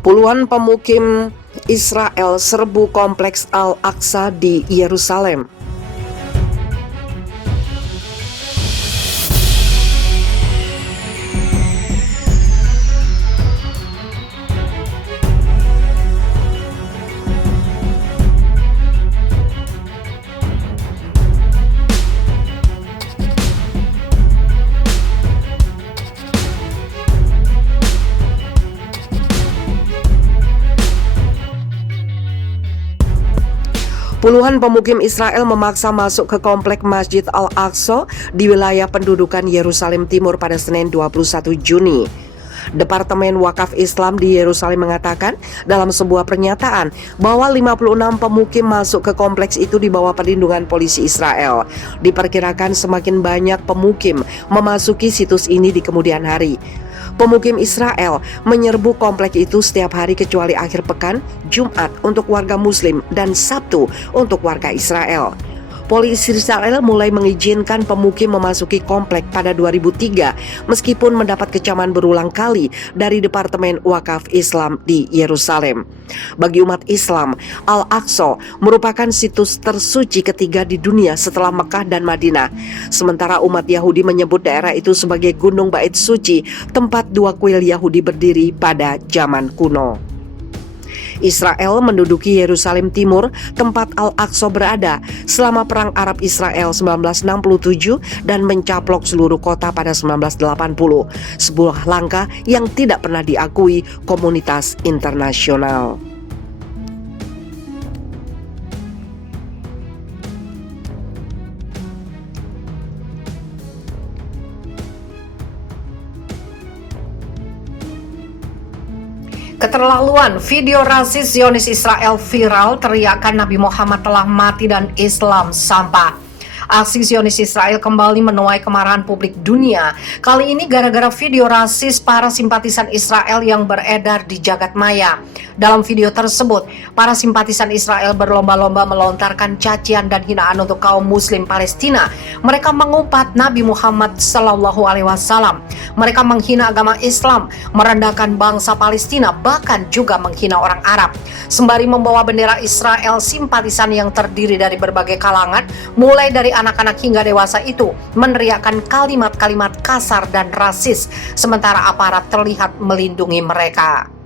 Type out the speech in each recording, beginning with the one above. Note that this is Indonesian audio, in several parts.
Puluhan pemukim Israel serbu kompleks Al-Aqsa di Yerusalem. Puluhan pemukim Israel memaksa masuk ke komplek Masjid Al-Aqsa di wilayah pendudukan Yerusalem Timur pada Senin 21 Juni. Departemen Wakaf Islam di Yerusalem mengatakan dalam sebuah pernyataan bahwa 56 pemukim masuk ke kompleks itu di bawah perlindungan polisi Israel. Diperkirakan semakin banyak pemukim memasuki situs ini di kemudian hari. Pemukim Israel menyerbu kompleks itu setiap hari kecuali akhir pekan, Jumat untuk warga Muslim, dan Sabtu untuk warga Israel. Polisi Israel mulai mengizinkan pemukim memasuki komplek pada 2003 meskipun mendapat kecaman berulang kali dari Departemen Wakaf Islam di Yerusalem. Bagi umat Islam, Al-Aqsa merupakan situs tersuci ketiga di dunia setelah Mekah dan Madinah. Sementara umat Yahudi menyebut daerah itu sebagai Gunung Bait Suci, tempat dua kuil Yahudi berdiri pada zaman kuno. Israel menduduki Yerusalem Timur, tempat Al-Aqsa berada, selama Perang Arab Israel 1967 dan mencaplok seluruh kota pada 1980, sebuah langkah yang tidak pernah diakui komunitas internasional. Keterlaluan, video rasis Zionis Israel viral, teriakan Nabi Muhammad telah mati dan Islam sampah. Aksi Zionis Israel kembali menuai kemarahan publik dunia. Kali ini gara-gara video rasis para simpatisan Israel yang beredar di jagat maya. Dalam video tersebut, para simpatisan Israel berlomba-lomba melontarkan cacian dan hinaan untuk kaum Muslim Palestina. Mereka mengumpat Nabi Muhammad SAW. Mereka menghina agama Islam, merendahkan bangsa Palestina, bahkan juga menghina orang Arab. Sembari membawa bendera Israel, simpatisan yang terdiri dari berbagai kalangan, mulai dari anak-anak hingga dewasa itu, meneriakkan kalimat-kalimat kasar dan rasis, sementara aparat terlihat melindungi mereka.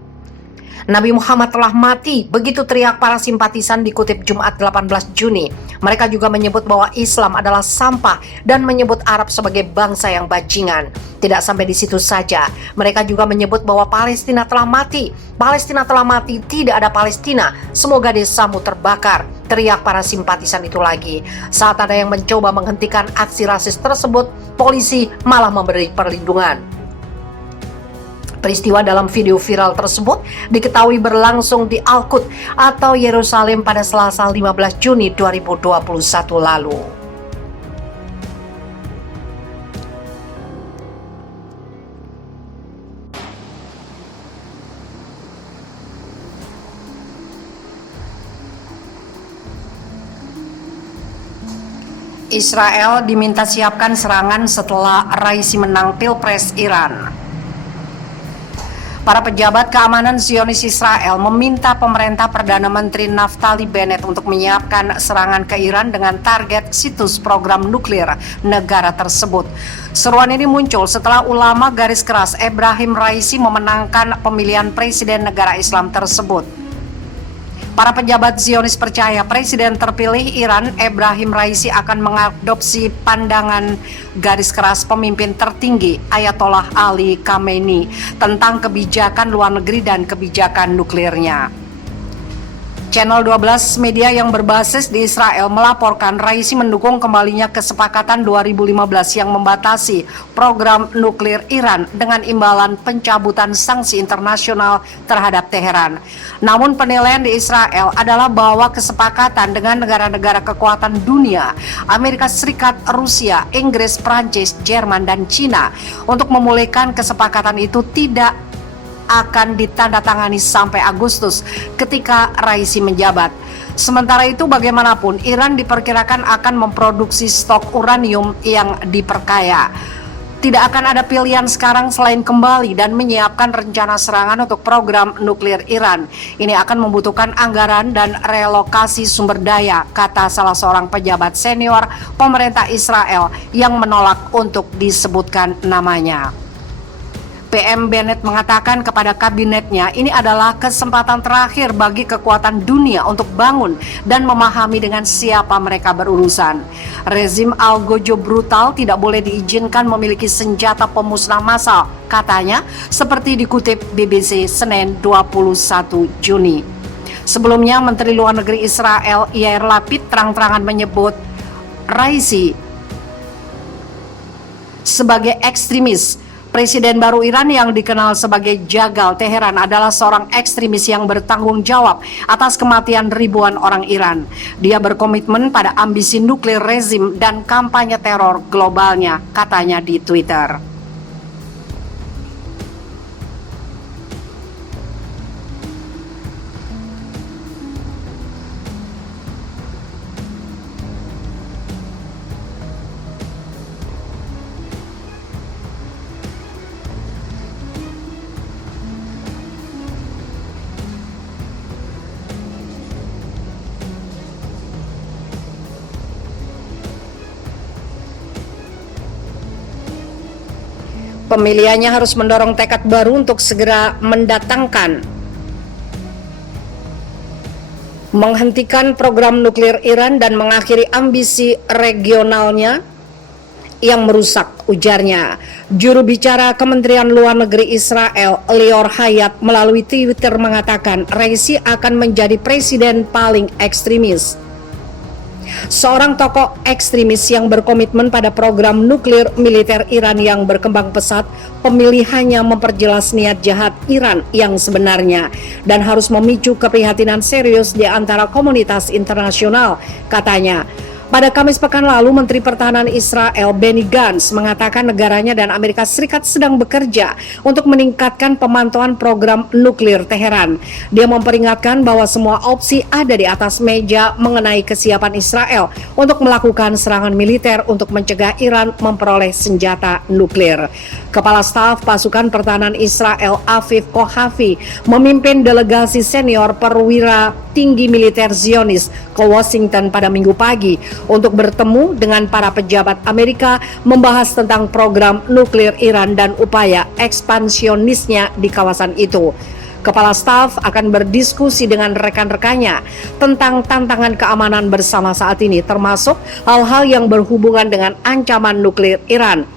Nabi Muhammad telah mati, begitu teriak para simpatisan dikutip Jumat 18 Juni. Mereka juga menyebut bahwa Islam adalah sampah dan menyebut Arab sebagai bangsa yang bajingan. Tidak sampai di situ saja, mereka juga menyebut bahwa Palestina telah mati. Palestina telah mati, tidak ada Palestina. Semoga desamu terbakar, teriak para simpatisan itu lagi. Saat ada yang mencoba menghentikan aksi rasis tersebut, polisi malah memberi perlindungan. Peristiwa dalam video viral tersebut diketahui berlangsung di Al-Quds atau Yerusalem pada Selasa 15 Juni 2021 lalu. Israel diminta siapkan serangan setelah Raisi menang Pilpres Iran. Para pejabat keamanan Zionis Israel meminta pemerintah Perdana Menteri Naftali Bennett untuk menyiapkan serangan ke Iran dengan target situs program nuklir negara tersebut. Seruan ini muncul setelah ulama garis keras Ebrahim Raisi memenangkan pemilihan presiden negara Islam tersebut. Para pejabat Zionis percaya Presiden terpilih Iran, Ebrahim Raisi, akan mengadopsi pandangan garis keras pemimpin tertinggi Ayatollah Ali Khamenei tentang kebijakan luar negeri dan kebijakan nuklirnya. Channel 12 media yang berbasis di Israel melaporkan Raisi mendukung kembalinya kesepakatan 2015 yang membatasi program nuklir Iran dengan imbalan pencabutan sanksi internasional terhadap Teheran. Namun penilaian di Israel adalah bahwa kesepakatan dengan negara-negara kekuatan dunia, Amerika Serikat, Rusia, Inggris, Prancis, Jerman, dan Cina untuk memulihkan kesepakatan itu tidak akan ditandatangani sampai Agustus ketika Raisi menjabat. Sementara itu bagaimanapun Iran diperkirakan akan memproduksi stok uranium yang diperkaya. Tidak akan ada pilihan sekarang selain kembali dan menyiapkan rencana serangan untuk program nuklir Iran. Ini akan membutuhkan anggaran dan relokasi sumber daya, kata salah seorang pejabat senior pemerintah Israel yang menolak untuk disebutkan namanya. PM Bennett mengatakan kepada kabinetnya, ini adalah kesempatan terakhir bagi kekuatan dunia untuk bangun dan memahami dengan siapa mereka berurusan. Rezim Al-Gojo brutal tidak boleh diizinkan memiliki senjata pemusnah massal, katanya, seperti dikutip BBC Senin 21 Juni. Sebelumnya, Menteri Luar Negeri Israel Yair Lapid terang-terangan menyebut Raisi sebagai ekstremis. Presiden baru Iran yang dikenal sebagai Jagal Teheran adalah seorang ekstremis yang bertanggung jawab atas kematian ribuan orang Iran. Dia berkomitmen pada ambisi nuklir rezim dan kampanye teror globalnya, katanya di Twitter. Pemilihannya harus mendorong tekad baru untuk segera menghentikan program nuklir Iran dan mengakhiri ambisi regionalnya yang merusak, ujarnya. Juru bicara Kementerian Luar Negeri Israel, Lior Hayat, melalui Twitter mengatakan Raisi akan menjadi presiden paling ekstremis. Seorang tokoh ekstremis yang berkomitmen pada program nuklir militer Iran yang berkembang pesat, pemilihannya memperjelas niat jahat Iran yang sebenarnya dan harus memicu keprihatinan serius di antara komunitas internasional, katanya. Pada Kamis pekan lalu, Menteri Pertahanan Israel Benny Gantz mengatakan negaranya dan Amerika Serikat sedang bekerja untuk meningkatkan pemantauan program nuklir Teheran. Dia memperingatkan bahwa semua opsi ada di atas meja mengenai kesiapan Israel untuk melakukan serangan militer untuk mencegah Iran memperoleh senjata nuklir. Kepala Staf Pasukan Pertahanan Israel Afif Kohafi memimpin delegasi senior perwira tinggi militer Zionis ke Washington pada Minggu pagi untuk bertemu dengan para pejabat Amerika membahas tentang program nuklir Iran dan upaya ekspansionisnya di kawasan itu. Kepala staf akan berdiskusi dengan rekan-rekannya tentang tantangan keamanan bersama saat ini, termasuk hal-hal yang berhubungan dengan ancaman nuklir Iran.